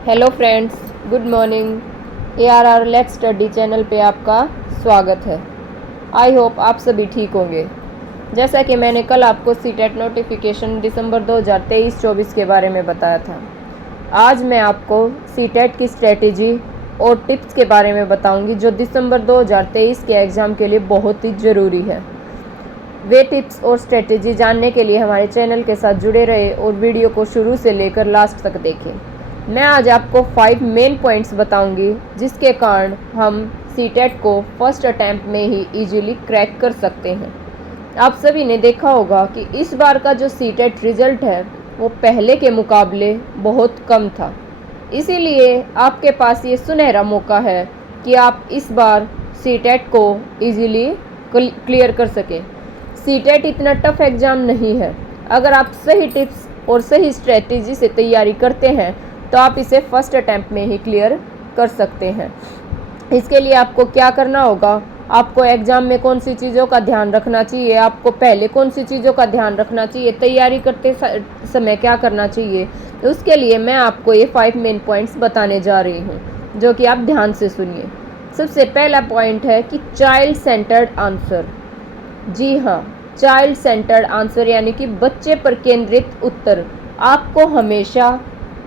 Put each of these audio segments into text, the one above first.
Hello friends, good morning. ARR let's study channel पे आपका स्वागत है। आई होप आप सभी ठीक होंगे। जैसा कि मैंने कल आपको सीटेट नोटिफिकेशन दिसंबर 2023-24 के बारे में बताया था, आज मैं आपको सीटेट की स्ट्रेटेजी और टिप्स के बारे में बताऊंगी जो दिसंबर 2023 के एग्ज़ाम के लिए बहुत ही ज़रूरी है। वे टिप्स और स्ट्रेटेजी जानने के लिए हमारे चैनल के साथ जुड़े रहे और वीडियो को शुरू से लेकर लास्ट तक देखें। मैं आज आपको 5 मेन पॉइंट्स बताऊंगी जिसके कारण हम सीटेट को फर्स्ट अटैम्प्ट में ही इजीली क्रैक कर सकते हैं। आप सभी ने देखा होगा कि इस बार का जो सीटेट रिजल्ट है वो पहले के मुकाबले बहुत कम था, इसीलिए आपके पास ये सुनहरा मौका है कि आप इस बार सीटेट को इजीली क्लियर कर सकें। सीटेट इतना टफ एग्ज़ाम नहीं है। अगर आप सही टिप्स और सही स्ट्रेटेजी से तैयारी करते हैं तो आप इसे फर्स्ट अटैम्प्ट में ही क्लियर कर सकते हैं। इसके लिए आपको क्या करना होगा, आपको एग्ज़ाम में कौन सी चीज़ों का ध्यान रखना चाहिए, आपको पहले कौन सी चीज़ों का ध्यान रखना चाहिए, तैयारी करते समय क्या करना चाहिए, तो उसके लिए मैं आपको ये 5 मेन पॉइंट्स बताने जा रही हूँ जो कि आप ध्यान से सुनिए। सबसे पहला पॉइंट है कि चाइल्ड सेंटर्ड आंसर। जी हाँ, चाइल्ड सेंटर्ड आंसर यानी कि बच्चे पर केंद्रित उत्तर। आपको हमेशा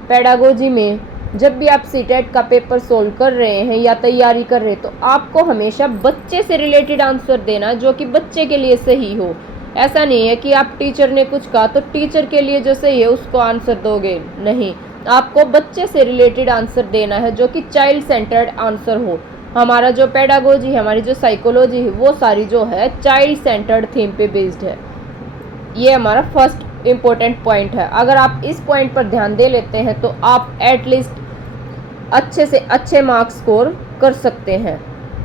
पेडागोजी में जब भी आप सीटेट का पेपर सोल्व कर रहे हैं या तैयारी कर रहे हैं तो आपको हमेशा बच्चे से रिलेटेड आंसर देना जो कि बच्चे के लिए सही हो। ऐसा नहीं है कि आप टीचर ने कुछ कहा तो टीचर के लिए जो सही है उसको आंसर दोगे, नहीं, आपको बच्चे से रिलेटेड आंसर देना है जो कि चाइल्ड सेंटर्ड आंसर हो। हमारा जो पेडागोजी है, हमारी जो साइकोलॉजी है, वो सारी जो है चाइल्ड सेंटर्ड थीम पे बेस्ड है। ये हमारा फर्स्ट इम्पोर्टेंट पॉइंट है। अगर आप इस पॉइंट पर ध्यान दे लेते हैं तो आप एटलीस्ट अच्छे से अच्छे मार्क्स स्कोर कर सकते हैं।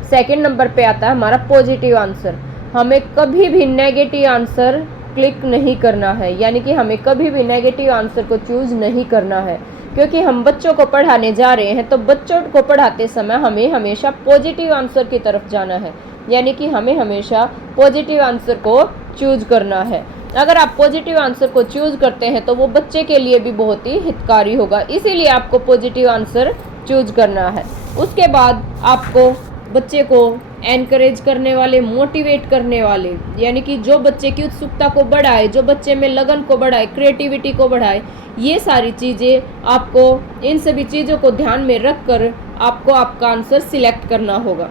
सेकंड नंबर पे आता है हमारा पॉजिटिव आंसर। हमें कभी भी नेगेटिव आंसर क्लिक नहीं करना है, यानी कि हमें कभी भी नेगेटिव आंसर को चूज नहीं करना है, क्योंकि हम बच्चों को पढ़ाने जा रहे हैं तो बच्चों को पढ़ाते समय हमें हमेशा पॉजिटिव आंसर की तरफ जाना है, यानी कि हमें हमेशा पॉजिटिव आंसर को चूज करना है। अगर आप पॉजिटिव आंसर को चूज करते हैं तो वो बच्चे के लिए भी बहुत ही हितकारी होगा, इसीलिए आपको पॉजिटिव आंसर चूज करना है। उसके बाद आपको बच्चे को एनकरेज करने वाले, मोटिवेट करने वाले, यानी कि जो बच्चे की उत्सुकता को बढ़ाए, जो बच्चे में लगन को बढ़ाए, क्रिएटिविटी को बढ़ाए, ये सारी चीज़ें आपको, इन सभी चीज़ों को ध्यान में रख कर आपको आपका आंसर सिलेक्ट करना होगा।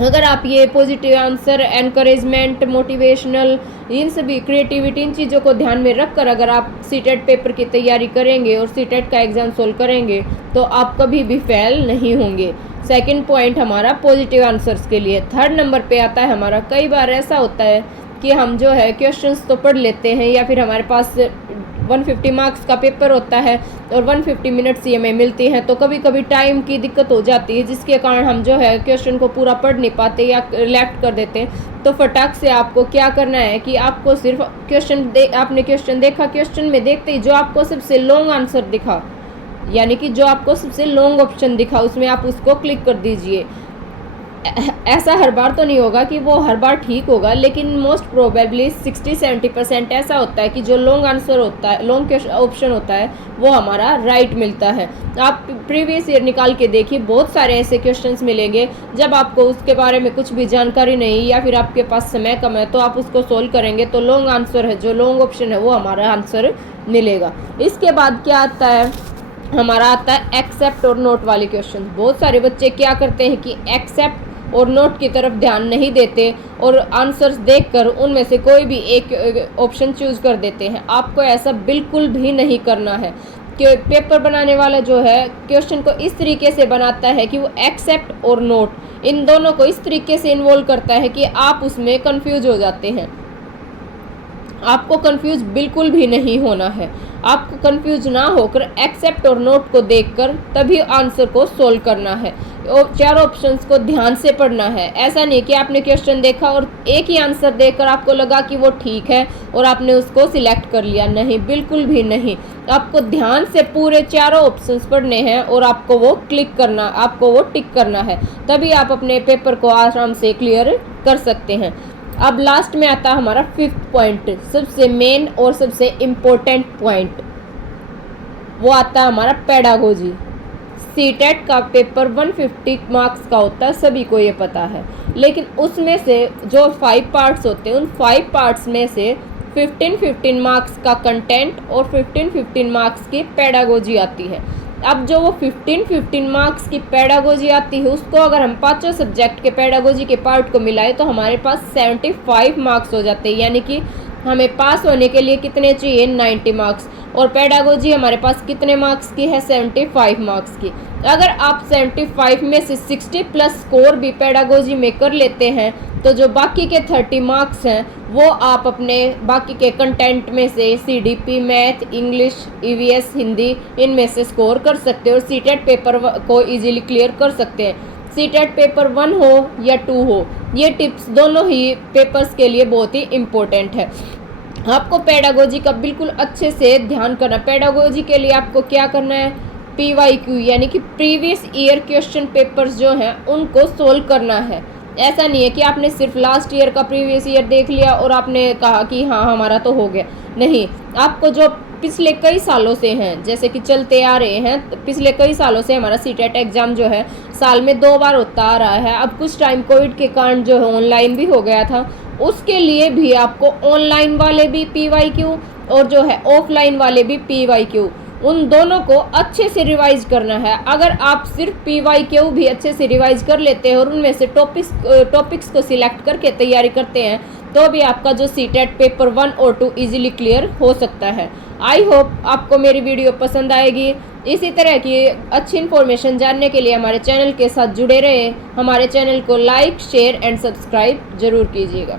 अगर आप ये पॉजिटिव आंसर, एनकरेजमेंट, मोटिवेशनल, इन सभी क्रिएटिविटी, इन चीज़ों को ध्यान में रखकर अगर आप सीटेट पेपर की तैयारी करेंगे और सीटेट का एग्ज़ाम सोल्व करेंगे तो आप कभी भी फेल नहीं होंगे। सेकंड पॉइंट हमारा पॉजिटिव आंसर्स के लिए। थर्ड नंबर पे आता है हमारा, कई बार ऐसा होता है कि हम जो है क्वेश्चंस तो पढ़ लेते हैं या फिर हमारे पास 150 मार्क्स का पेपर होता है और 150 मिनट्स ही हमें मिलती हैं, तो कभी कभी टाइम की दिक्कत हो जाती है जिसके कारण हम जो है क्वेश्चन को पूरा पढ़ नहीं पाते या लेफ्ट कर देते हैं। तो फटाक से आपको क्या करना है कि आपको सिर्फ आपने क्वेश्चन देखा, क्वेश्चन में देखते ही जो आपको सबसे लॉन्ग आंसर दिखा, यानी कि जो आपको सबसे लॉन्ग ऑप्शन दिखा, उसमें आप उसको क्लिक कर दीजिए। ऐसा हर बार तो नहीं होगा कि वो हर बार ठीक होगा, लेकिन मोस्ट प्रोबेबली 60-70% ऐसा होता है कि जो लॉन्ग आंसर होता है, लॉन्ग ऑप्शन होता है, वो हमारा राइट मिलता है। आप प्रीवियस ईयर निकाल के देखिए, बहुत सारे ऐसे क्वेश्चंस मिलेंगे जब आपको उसके बारे में कुछ भी जानकारी नहीं या फिर आपके पास समय कम है तो आप उसको सोल्व करेंगे तो लॉन्ग आंसर है, जो लॉन्ग ऑप्शन है, वो हमारा आंसर मिलेगा। इसके बाद क्या आता है, हमारा आता है एक्सेप्ट और नोट वाले क्वेश्चन। बहुत सारे बच्चे क्या करते हैं कि एक्सेप्ट और नोट की तरफ ध्यान नहीं देते और आंसर्स देखकर उनमें से कोई भी एक ऑप्शन चूज कर देते हैं। आपको ऐसा बिल्कुल भी नहीं करना है कि पेपर बनाने वाला जो है क्वेश्चन को इस तरीके से बनाता है कि वो एक्सेप्ट और नोट इन दोनों को इस तरीके से इन्वॉल्व करता है कि आप उसमें कंफ्यूज हो जाते हैं। आपको कंफ्यूज बिल्कुल भी नहीं होना है। आपको कंफ्यूज ना होकर एक्सेप्ट और नोट को देखकर तभी आंसर को सोल्व करना है। चारों ऑप्शंस को ध्यान से पढ़ना है। ऐसा नहीं कि आपने क्वेश्चन देखा और एक ही आंसर देखकर आपको लगा कि वो ठीक है और आपने उसको सिलेक्ट कर लिया, नहीं, बिल्कुल भी नहीं। आपको ध्यान से पूरे चारों ऑप्शंस पढ़ने हैं और आपको वो क्लिक करना, आपको वो टिक करना है, तभी आप अपने पेपर को आराम से क्लियर कर सकते हैं। अब लास्ट में आता है हमारा 5th पॉइंट, सबसे मेन और सबसे इम्पोर्टेंट पॉइंट, वो आता है हमारा पेडागोजी। सीटेट का पेपर 150 मार्क्स का होता है, सभी को ये पता है। लेकिन उसमें से जो 5 पार्ट्स होते हैं, उन 5 पार्ट्स में से 15-15 मार्क्स का कंटेंट और 15-15 मार्क्स की पेडागोजी आती है। अब जो वो 15-15 मार्क्स की पेडागोजी आती है, उसको अगर हम पांचों सब्जेक्ट के पेडागोजी के पार्ट को मिलाए तो हमारे पास 75 मार्क्स हो जाते हैं। यानी कि हमें पास होने के लिए कितने चाहिए, 90 मार्क्स। और पेडागोजी हमारे पास कितने मार्क्स की है, 75 मार्क्स की। अगर आप 75 में से 60 प्लस स्कोर भी पेडागोजी में कर लेते हैं तो जो बाकी के 30 मार्क्स हैं वो आप अपने बाकी के कंटेंट में से CDP, math, English, EVS, Hindi, इनमें से स्कोर कर सकते हो और सीटेट पेपर को इजीली क्लियर कर सकते हैं। सीटेट पेपर 1 हो या 2 हो, ये टिप्स दोनों ही पेपर्स के लिए बहुत ही इम्पोर्टेंट है। आपको पेडागोजी का बिल्कुल अच्छे से ध्यान करना। पेडागोजी के लिए आपको क्या करना है, पीवाईक्यू यानी कि प्रीवियस ईयर क्वेश्चन पेपर्स जो हैं उनको सोल्व करना है। ऐसा नहीं है कि आपने सिर्फ लास्ट ईयर का प्रीवियस ईयर देख लिया और आपने कहा कि हाँ हमारा तो हो गया। नहीं, आपको जो पिछले कई सालों से हैं, जैसे कि चलते आ रहे हैं, पिछले कई सालों से हमारा सीटेट एग्ज़ाम जो है साल में 2 बार होता आ रहा है। अब कुछ टाइम कोविड के कारण जो है ऑनलाइन भी हो गया था, उसके लिए भी आपको ऑनलाइन वाले भी पीवाईक्यू और जो है ऑफलाइन वाले भी पीवाईक्यू, उन दोनों को अच्छे से रिवाइज करना है। अगर आप सिर्फ पीवाईक्यू भी अच्छे से रिवाइज कर लेते हैं और उनमें से टॉपिक्स को सिलेक्ट करके तैयारी करते हैं तो भी आपका जो सीटेट पेपर 1 और 2 इजीली क्लियर हो सकता है। आई होप आपको मेरी वीडियो पसंद आएगी। इसी तरह की अच्छी इन्फॉर्मेशन जानने के लिए हमारे चैनल के साथ जुड़े रहे। हमारे चैनल को लाइक, शेयर एंड सब्सक्राइब जरूर कीजिएगा।